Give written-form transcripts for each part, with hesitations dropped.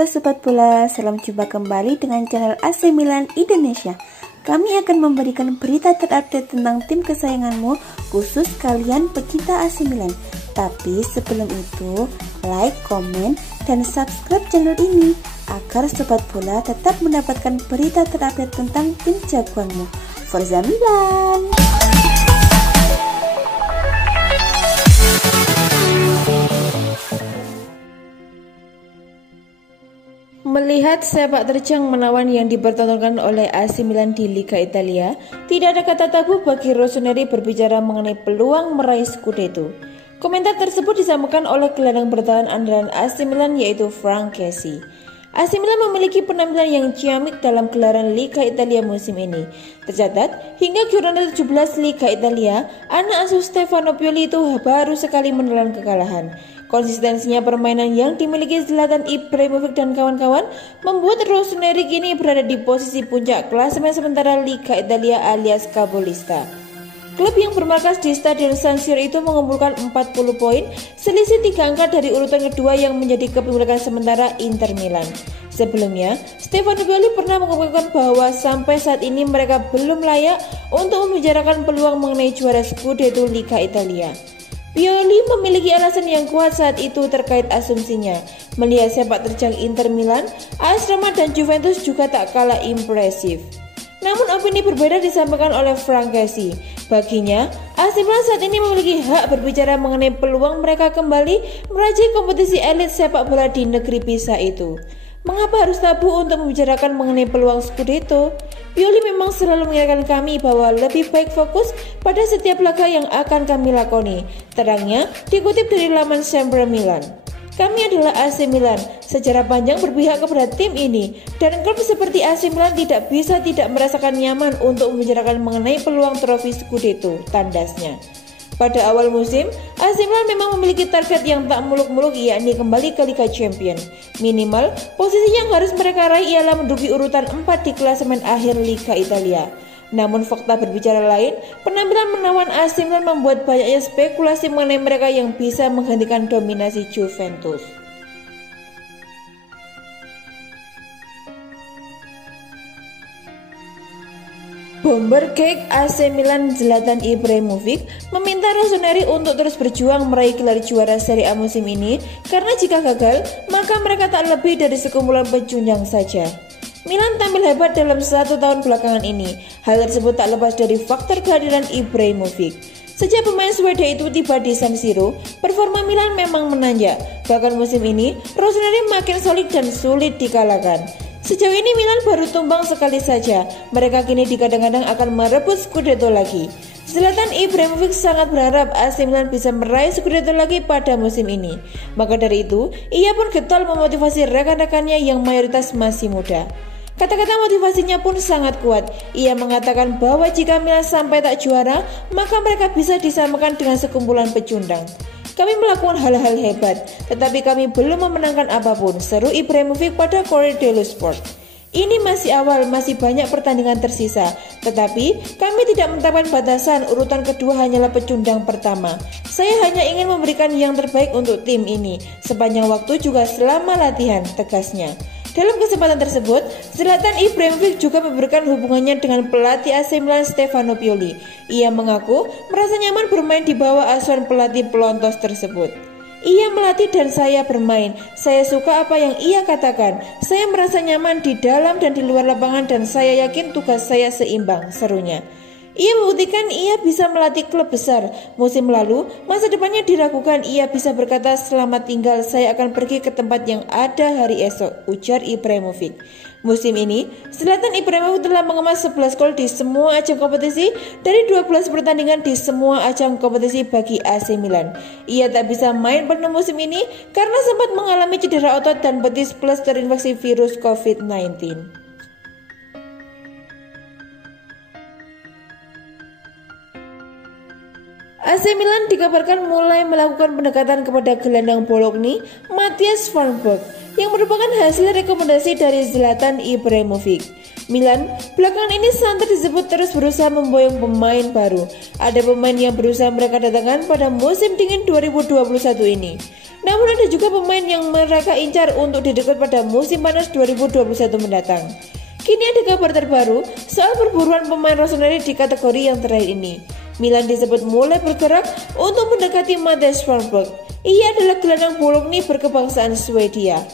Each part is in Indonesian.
Halo Sobat Bola, salam jumpa kembali dengan channel AC Milan Indonesia. Kami akan memberikan berita terupdate tentang tim kesayanganmu, khusus kalian pecinta AC Milan. Tapi sebelum itu, like, komen, dan subscribe channel ini agar Sobat Bola tetap mendapatkan berita terupdate tentang tim jagoanmu. Forza Milan! Melihat sepak terjang menawan yang dipertontonkan oleh AC Milan di Liga Italia, tidak ada kata tabu bagi Rossoneri berbicara mengenai peluang meraih Scudetto. Komentar tersebut disampaikan oleh gelandang bertahan andalan AC Milan yaitu Franceschi. AC Milan memiliki penampilan yang ciamik dalam gelaran Liga Italia musim ini. Tercatat, hingga Giornata 17 Liga Italia, anak asuh Stefano Pioli itu baru sekali menelan kekalahan. Konsistensinya permainan yang dimiliki Zlatan Ibrahimovic dan kawan-kawan membuat Rossoneri kini berada di posisi puncak klasemen sementara Liga Italia alias Capolista. Klub yang bermarkas di Stadion San Siro itu mengumpulkan 40 poin, selisih 3 angka dari urutan kedua yang menjadi kepemilikan sementara Inter Milan. Sebelumnya, Stefano Pioli pernah mengungkapkan bahwa sampai saat ini mereka belum layak untuk membicarakan peluang mengenai juara Scudetto Liga Italia. Pioli memiliki alasan yang kuat saat itu terkait asumsinya. Melihat sepak terjang Inter Milan, AS Roma dan Juventus juga tak kalah impresif. Namun opini berbeda disampaikan oleh Franceschi. Baginya, AC Milan saat ini memiliki hak berbicara mengenai peluang mereka kembali merajai kompetisi elit sepak bola di negeri pisah itu. Mengapa harus tabu untuk membicarakan mengenai peluang Scudetto? Pioli memang selalu mengingatkan kami bahwa lebih baik fokus pada setiap laga yang akan kami lakoni. Terangnya dikutip dari laman Sempre Milan. Kami adalah AC Milan, sejarah panjang berpihak kepada tim ini, dan klub seperti AC Milan tidak bisa tidak merasakan nyaman untuk membicarakan mengenai peluang trofi Scudetto, tandasnya. Pada awal musim, AC Milan memang memiliki target yang tak muluk-muluk, yakni kembali ke Liga Champions. Minimal, posisi yang harus mereka raih ialah menduduki urutan 4 di klasemen akhir Liga Italia. Namun fakta berbicara lain, penampilan menawan AC Milan membuat banyaknya spekulasi mengenai mereka yang bisa menghentikan dominasi Juventus. Bomber Cake AC Milan Zlatan Ibrahimovic meminta Rossoneri untuk terus berjuang meraih gelar juara Serie A musim ini karena jika gagal, maka mereka tak lebih dari sekumpulan pecundang saja. Milan tampil hebat dalam 1 tahun belakangan ini. Hal tersebut tak lepas dari faktor kehadiran Ibrahimovic. Sejak pemain Swedia itu tiba di San Siro, performa Milan memang menanjak. Bahkan musim ini, Rossoneri makin solid dan sulit dikalahkan. Sejauh ini Milan baru tumbang sekali saja. Mereka kini digadang-gadang akan merebut Scudetto lagi. Zlatan Ibrahimovic sangat berharap AC Milan bisa meraih Scudetto lagi pada musim ini. Maka dari itu, ia pun getol memotivasi rekan-rekannya yang mayoritas masih muda. Kata-kata motivasinya pun sangat kuat. Ia mengatakan bahwa jika Milan sampai tak juara, maka mereka bisa disamakan dengan sekumpulan pecundang. Kami melakukan hal-hal hebat, tetapi kami belum memenangkan apapun, seru Ibrahimovic pada Corriere dello Sport. Ini masih awal, masih banyak pertandingan tersisa, tetapi kami tidak menetapkan batasan, urutan kedua hanyalah pecundang pertama. Saya hanya ingin memberikan yang terbaik untuk tim ini, sepanjang waktu juga selama latihan, tegasnya. Dalam kesempatan tersebut, Zlatan Ibrahimovic juga memberikan hubungannya dengan pelatih AC Milan Stefano Pioli. Ia mengaku merasa nyaman bermain di bawah asuhan pelatih pelontos tersebut. Ia melatih dan saya bermain. Saya suka apa yang ia katakan. Saya merasa nyaman di dalam dan di luar lapangan dan saya yakin tugas saya seimbang, serunya. Ia membuktikan ia bisa melatih klub besar. Musim lalu, masa depannya diragukan. Ia bisa berkata, selamat tinggal, saya akan pergi ke tempat yang ada hari esok, ujar Ibrahimovic. Musim ini, Zlatan Ibrahimovic telah mengemas 11 gol di semua ajang kompetisi dari 12 pertandingan di semua ajang kompetisi bagi AC Milan. Ia tak bisa main penuh musim ini karena sempat mengalami cedera otot dan betis plus terinfeksi virus COVID-19. AC Milan dikabarkan mulai melakukan pendekatan kepada gelandang Bologna Matthias Vandenberg yang merupakan hasil rekomendasi dari Zlatan Ibrahimovic. Milan belakangan ini santer disebut terus berusaha memboyong pemain baru. Ada pemain yang berusaha mereka datangkan pada musim dingin 2021 ini. Namun ada juga pemain yang mereka incar untuk direkrut pada musim panas 2021 mendatang. Kini ada kabar terbaru soal perburuan pemain rossoneri di kategori yang terakhir ini. Milan disebut mulai bergerak untuk mendekati Mattias Svanberg. Ia adalah gelandang Bologna berkebangsaan Swedia.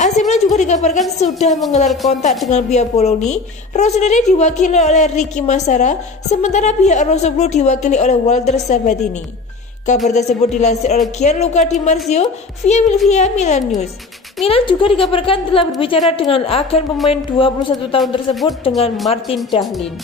AC Milan juga dikabarkan sudah menggelar kontak dengan pihak Bologna. Rossoneri diwakili oleh Ricky Massara, sementara pihak Rossoneri diwakili oleh Walter Sabatini. Kabar tersebut dilansir oleh Gianluca Di Marzio via Milan News. Milan juga dikabarkan telah berbicara dengan agen pemain 21 tahun tersebut dengan Martin Dahlin.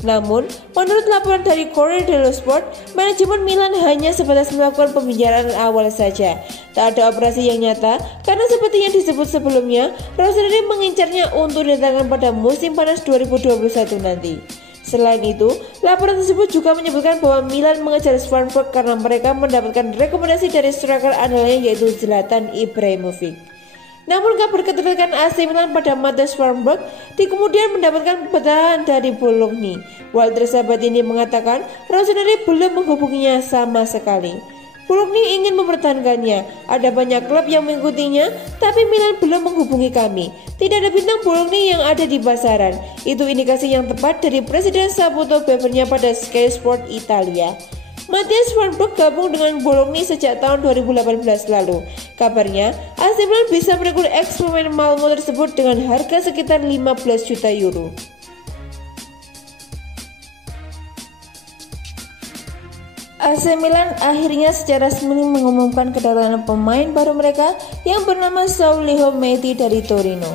Namun, menurut laporan dari Corriere dello Sport, manajemen Milan hanya sebatas melakukan pembicaraan awal saja. Tak ada operasi yang nyata, karena seperti yang disebut sebelumnya, Rossoneri mengincarnya untuk didatangkan pada musim panas 2021 nanti. Selain itu, laporan tersebut juga menyebutkan bahwa Milan mengejar Svanberg karena mereka mendapatkan rekomendasi dari striker andalanya yaitu Zlatan Ibrahimovic. Namun kabar ketertarikan AC Milan pada Mattias Svanberg kemudian mendapatkan petaan dari Bologna. Walter Sabatini mengatakan Rossoneri belum menghubunginya sama sekali. Bologna ingin mempertahankannya. Ada banyak klub yang mengikutinya, tapi Milan belum menghubungi kami. Tidak ada bintang Bologna yang ada di pasaran. Itu indikasi yang tepat dari Presiden Saputo Bevernya pada Sky Sport Italia. Mattias Svanberg gabung dengan Bologna sejak tahun 2018 lalu. Kabarnya, AC Milan bisa merekrut ex-pemain Malmo tersebut dengan harga sekitar 15 juta euro. AC Milan akhirnya secara resmi mengumumkan kedatangan pemain baru mereka yang bernama Sauliho Metti dari Torino.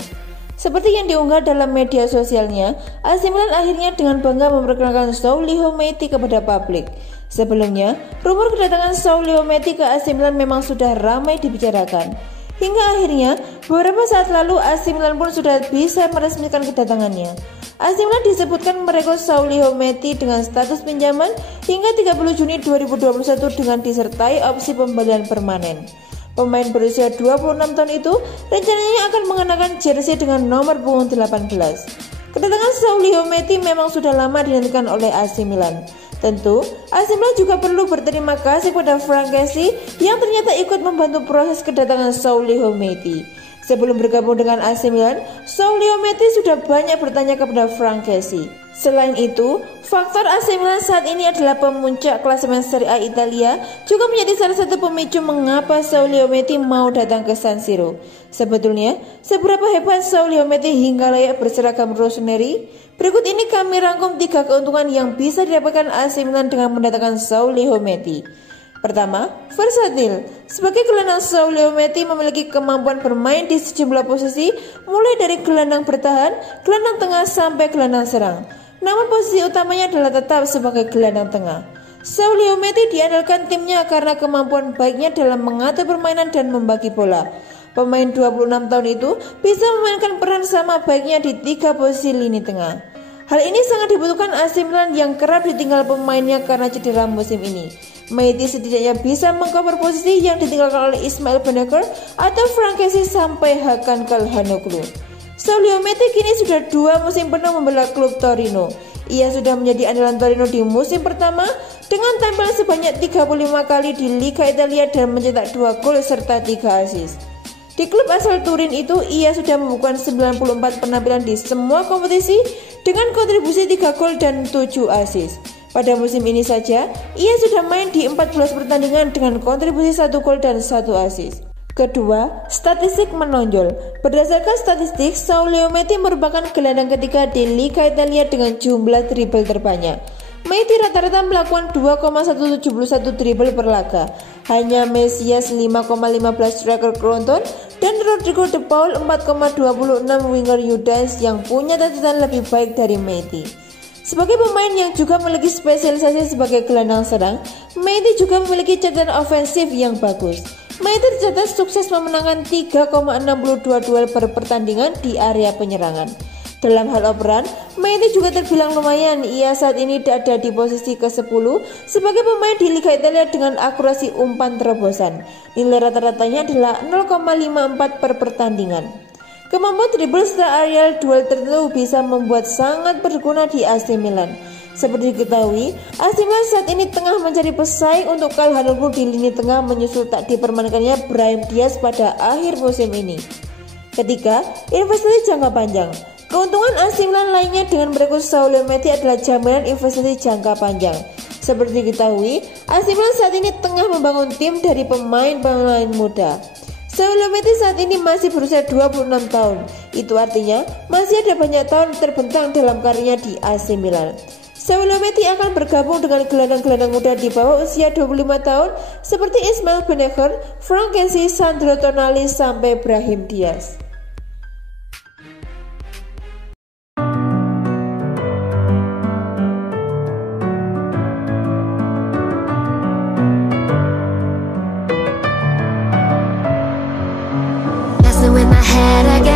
Seperti yang diunggah dalam media sosialnya, AC Milan akhirnya dengan bangga memperkenalkan Sauliho Metti kepada publik. Sebelumnya, rumor kedatangan Sauliho Metti ke AC Milan memang sudah ramai dibicarakan. Hingga akhirnya, beberapa saat lalu AC Milan pun sudah bisa meresmikan kedatangannya. AC Milan disebutkan merekrut Sauliho Metti dengan status pinjaman hingga 30 Juni 2021 dengan disertai opsi pembelian permanen. Pemain berusia 26 tahun itu rencananya akan mengenakan jersey dengan nomor punggung 18. Kedatangan Sauliho Metti memang sudah lama dinantikan oleh AC Milan. Tentu, AC Milan juga perlu berterima kasih kepada Frank Kessie yang ternyata ikut membantu proses kedatangan Sauliho Metti. Sebelum bergabung dengan AC Milan, Sauliho Metti sudah banyak bertanya kepada Frank Kessie. Selain itu, faktor AC Milan saat ini adalah pemuncak klasemen Serie A Italia juga menjadi salah satu pemicu mengapa Sauliho Metti mau datang ke San Siro. Sebetulnya, seberapa hebat Sauliho Metti hingga layak berseragam rossoneri? Berikut ini kami rangkum 3 keuntungan yang bisa didapatkan AC Milan dengan mendatangkan Sauliho Metti. Pertama, versatil. Sebagai gelandang, Sauliho Metti memiliki kemampuan bermain di sejumlah posisi, mulai dari gelandang bertahan, gelandang tengah sampai gelandang serang. Namun posisi utamanya adalah tetap sebagai gelandang tengah. Sauliho Metti diandalkan timnya karena kemampuan baiknya dalam mengatur permainan dan membagi bola. Pemain 26 tahun itu bisa memainkan peran sama baiknya di 3 posisi lini tengah. Hal ini sangat dibutuhkan AC Milan yang kerap ditinggal pemainnya karena cedera musim ini. Metti setidaknya bisa mengcover posisi yang ditinggalkan oleh Ismail Benacer atau Frank Kessie sampai Hakan Calhanoglu. Sauliho Metti kini sudah 2 musim penuh membela klub Torino. Ia sudah menjadi andalan Torino di musim pertama dengan tampil sebanyak 35 kali di Liga Italia dan mencetak 2 gol serta 3 assist. Di klub asal Turin itu, ia sudah membukukan 94 penampilan di semua kompetisi dengan kontribusi 3 gol dan 7 assist. Pada musim ini saja, ia sudah main di 14 pertandingan dengan kontribusi 1 gol dan 1 assist. Kedua, statistik menonjol. Berdasarkan statistik, Sauliho Metti merupakan gelandang ketiga di Liga Italia dengan jumlah dribble terbanyak. Metti rata-rata melakukan 2,171 dribble per laga. Hanya Mesias 5,15 striker Crotone dan Rodrigo De Paul 4,26 winger Udinese yang punya catatan lebih baik dari Metti. Sebagai pemain yang juga memiliki spesialisasi sebagai gelandang serang, Metti juga memiliki catatan ofensif yang bagus. Metti tercatat sukses memenangkan 3,62 duel per pertandingan di area penyerangan. Dalam hal operan, Metti juga terbilang lumayan. Ia saat ini ada di posisi ke-10 sebagai pemain di Liga Italia dengan akurasi umpan terobosan. Nilai rata-ratanya adalah 0,54 per pertandingan. Kemampuan dribble serta aerial duel tertentu bisa membuat sangat berguna di AC Milan. Seperti diketahui, AC Milan saat ini tengah mencari pesaing untuk Calhanoglu di lini tengah menyusul tak dipermanenkannya Brahim Diaz pada akhir musim ini. Ketiga, investasi jangka panjang. Keuntungan AC Milan lainnya dengan merekrut Saul Niguez adalah jaminan investasi jangka panjang. Seperti diketahui, AC Milan saat ini tengah membangun tim dari pemain-pemain muda. Saul Niguez saat ini masih berusia 26 tahun. Itu artinya masih ada banyak tahun terbentang dalam karirnya di AC Milan. Saul Niguez akan bergabung dengan gelandang-gelandang muda di bawah usia 25 tahun seperti Ismail Benacer, Franck Kessie, Sandro Tonali sampai Brahim Diaz. With my head again.